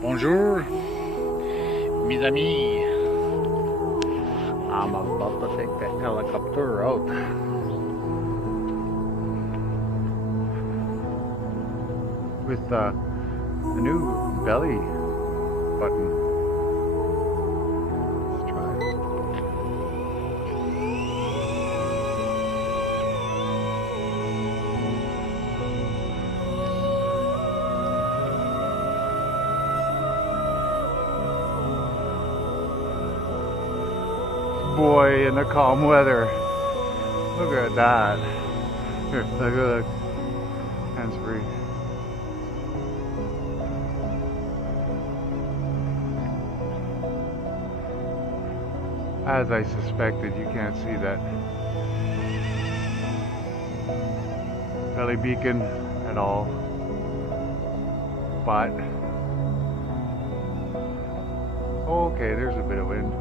Bonjour, mes amis. I'm about to take the helicopter out. With the new belly button. Let's try it. Boy, in the calm weather. Look at that. Here, look. Hands free. As I suspected, you can't see that belly beacon at all. But okay, there's a bit of wind.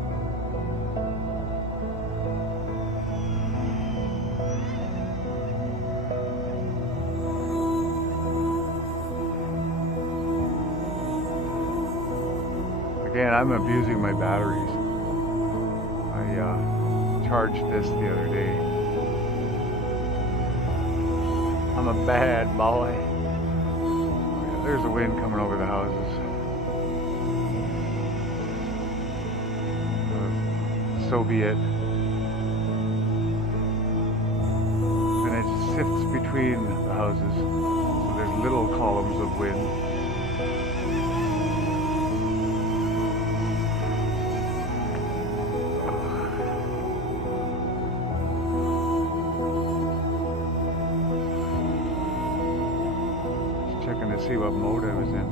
Again, I'm abusing my batteries. I charged this the other day. I'm a bad boy. There's a wind coming over the houses. So be it. And it sifts between the houses. So there's little columns of wind. Checking to see what mode I was in.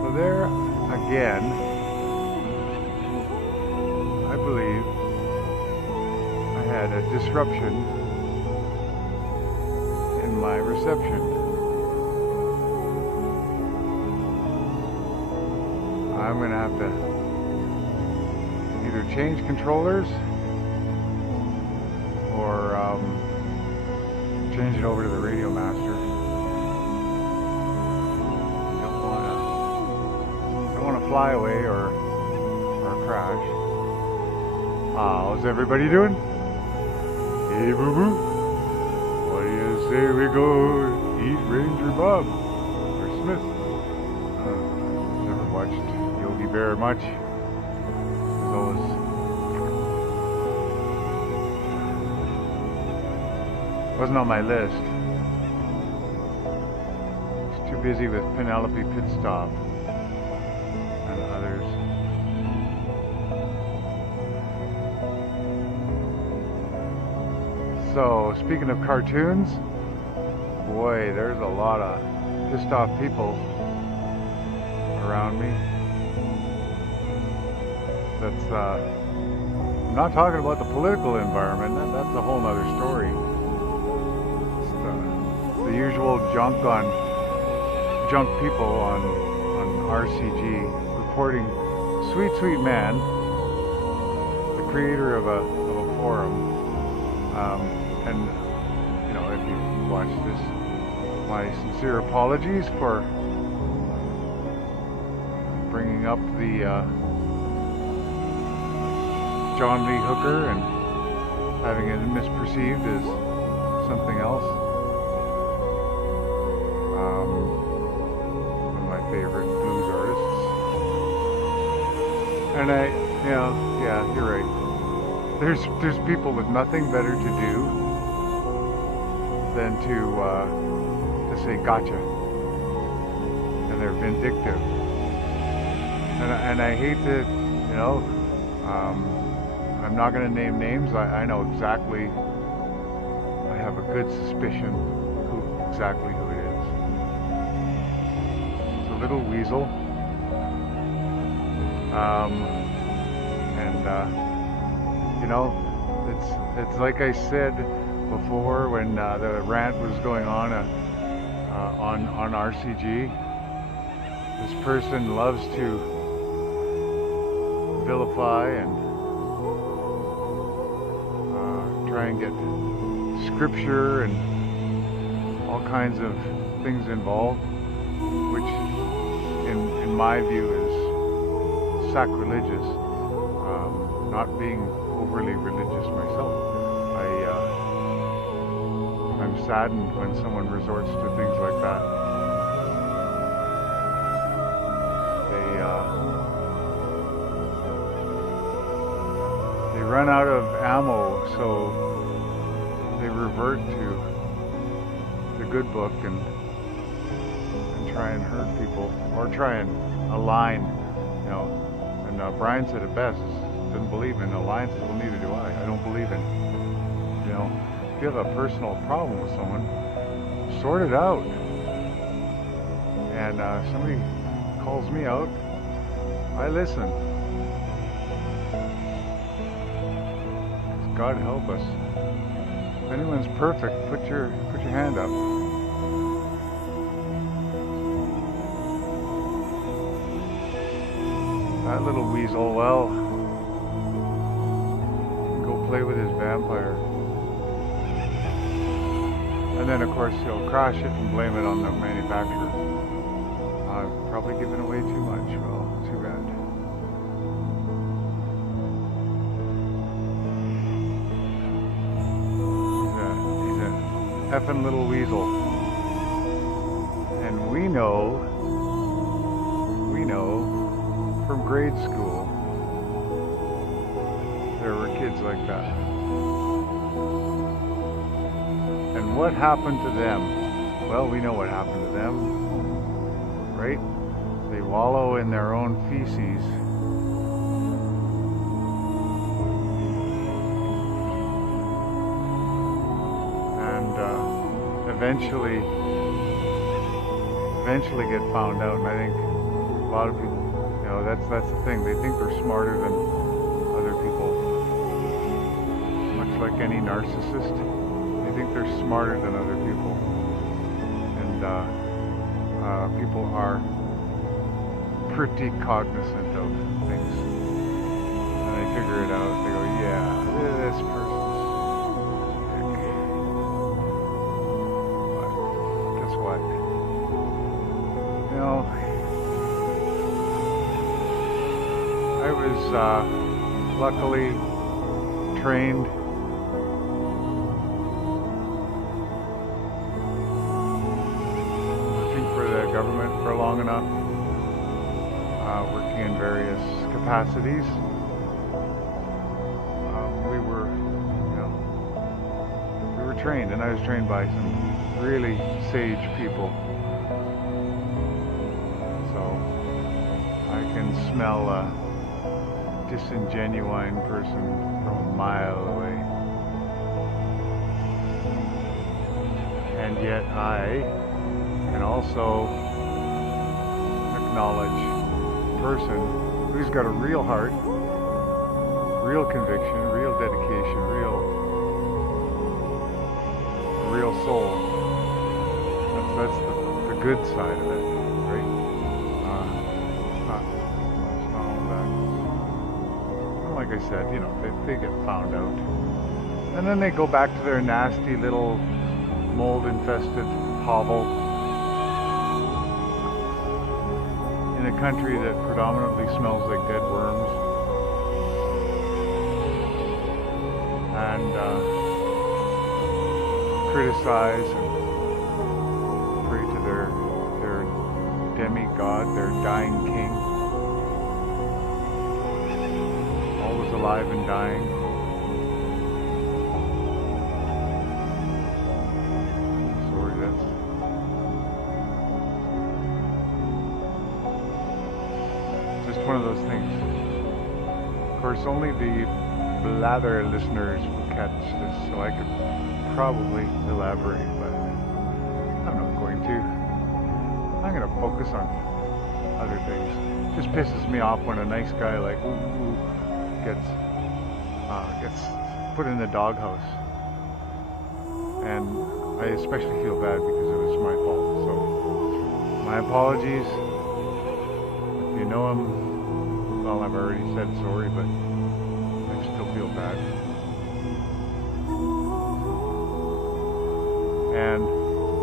So there again, I believe I had a disruption in my reception. I'm gonna have to either change controllers or change it over to the Radio Master. Don't want to fly away or crash. How's everybody doing? Hey boo boo. What do you say we go eat Ranger Bob or Smith? Never watched Yogi Bear much. Wasn't on my list. Was too busy with Penelope Pitstop and others. So, speaking of cartoons, boy, there's a lot of pissed off people around me. That's I'm not talking about the political environment. That's a whole nother story. The usual junk people on RCG reporting sweet man, the creator of a forum, and you know, if you watch this, my sincere apologies for bringing up the John Lee Hooker and having it misperceived as something else. One of my favorite blues artists. And yeah, you're right. There's people with nothing better to do than to say gotcha, and they're vindictive. And I hate to, you know, I'm not going to name names. I know exactly. I have a good suspicion exactly who it is. It's a little weasel. You know, it's like I said before when the rant was going on RCG. This person loves to vilify and try and get scripture and all kinds of things involved, which in my view is sacrilegious. Not being overly religious myself, I'm saddened when someone resorts to things like that. They run out of ammo, so they revert to the good book and try and hurt people, or try and align, you know. And Brian said it best. Doesn't believe in alliances. Well, neither do I. I don't believe in, you know, if you have a personal problem with someone, sort it out. And somebody calls me out, I listen. God help us. If anyone's perfect, put your hand up. That little weasel, well, go play with his vampire. And then of course he'll crash it and blame it on the manufacturer. I've probably given away too much. Well, too bad. He's a effing little weasel. And we know from grade school there were kids like that. And what happened to them? Well, we know what happened to them, right? They wallow in their own feces. And eventually get found out. And I think a lot of people, you know, that's the thing. They think they're smarter than other people. Much like any narcissist, they think they're smarter than other people. And people are pretty cognizant of things. And they figure it out. They go, yeah, this person's sick. But guess what? You know, I was luckily trained working for the government for long enough, working in various capacities. We were trained, and I was trained by some really sage people. So I can smell a disingenuine person from a mile away. And yet I can also acknowledge a person who's got a real heart, real conviction, real dedication, real soul. That's the good side of it, right? It's not all that. Like I said, you know, they get found out. And then they go back to their nasty little mold-infested hovel in a country that predominantly smells like dead worms. And criticize and pray to their demigod, their dying king. Always alive and dying. Sorry, that's just one of those things. Of course, only the blather listeners will catch this, so I could probably elaborate, but I'm not going to. I'm going to focus on other things. It just pisses me off when a nice guy like gets put in the doghouse, and I especially feel bad because it was my fault. So my apologies. If you know him, well, I've already said sorry, but I still feel bad. and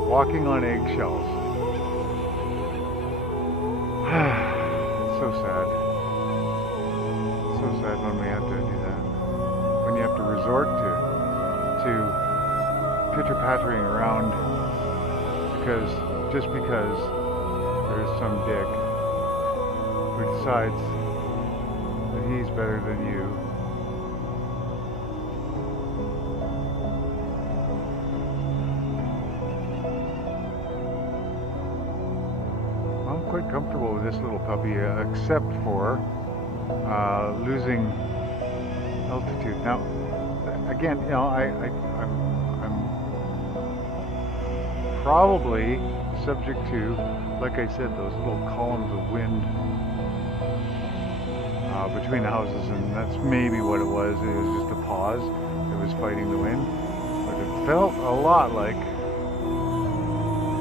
walking on eggshells. So sad. So sad when we have to do that. When you have to resort to pitter-pattering around just because there's some dick who decides that he's better than you. I'm quite comfortable with this little puppy, except for losing altitude. Now, again, you know, I'm probably subject to, like I said, those little columns of wind between the houses, and that's maybe what it was. It was just a pause. It was fighting the wind, but it felt a lot like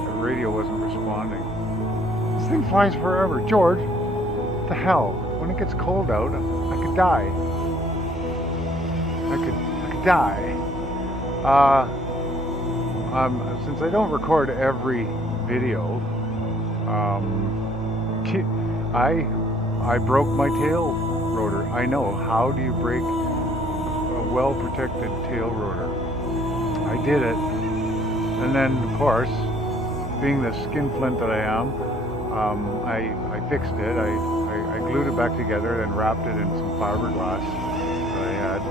the radio wasn't responding. This thing flies forever. George, what the hell? When it gets cold out, I could die. I could die. Since I don't record every video, I broke my tail rotor. I know. How do you break a well-protected tail rotor? I did it. And then, of course, being the skinflint that I am, I fixed it. I glued it back together, then wrapped it in some fiberglass that I had,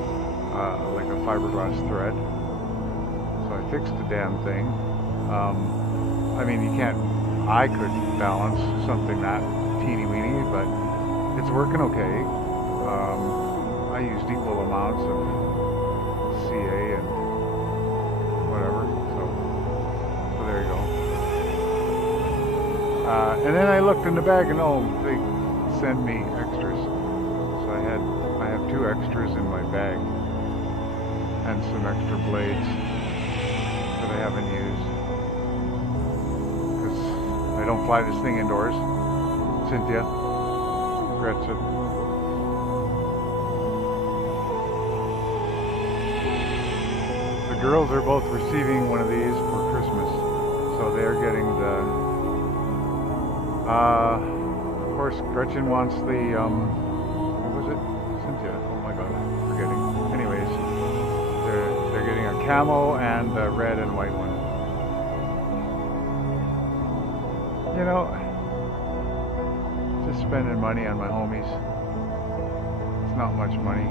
like a fiberglass thread. So I fixed the damn thing. I mean, I couldn't balance something that teeny-weeny, but it's working okay. I used equal amounts of CA and whatever, so there you go. And then I looked in the bag, and oh, they sent me extras. So I have 2 extras in my bag, and some extra blades that I haven't used, because I don't fly this thing indoors. Cynthia regrets it. The girls are both receiving one of these for Christmas, so they're getting the of course Gretchen wants the what was it? Cynthia, oh my god, I'm forgetting. Anyways, they're getting a camo and a red and white one. You know, just spending money on my homies. It's not much money,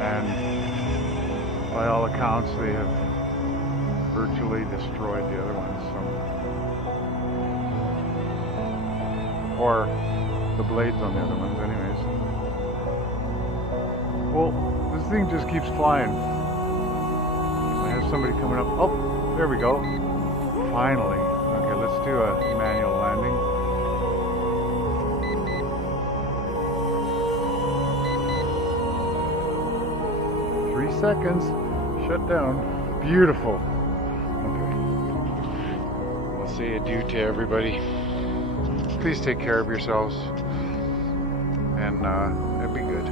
and by all accounts they have virtually destroyed the other ones, so. Or the blades on the other ones, anyways. Well, this thing just keeps flying. I have somebody coming up. Oh, there we go. Finally. Okay, let's do a manual landing. Seconds. Shut down. Beautiful. Okay. I'll say adieu to everybody. Please take care of yourselves, and it'll be good.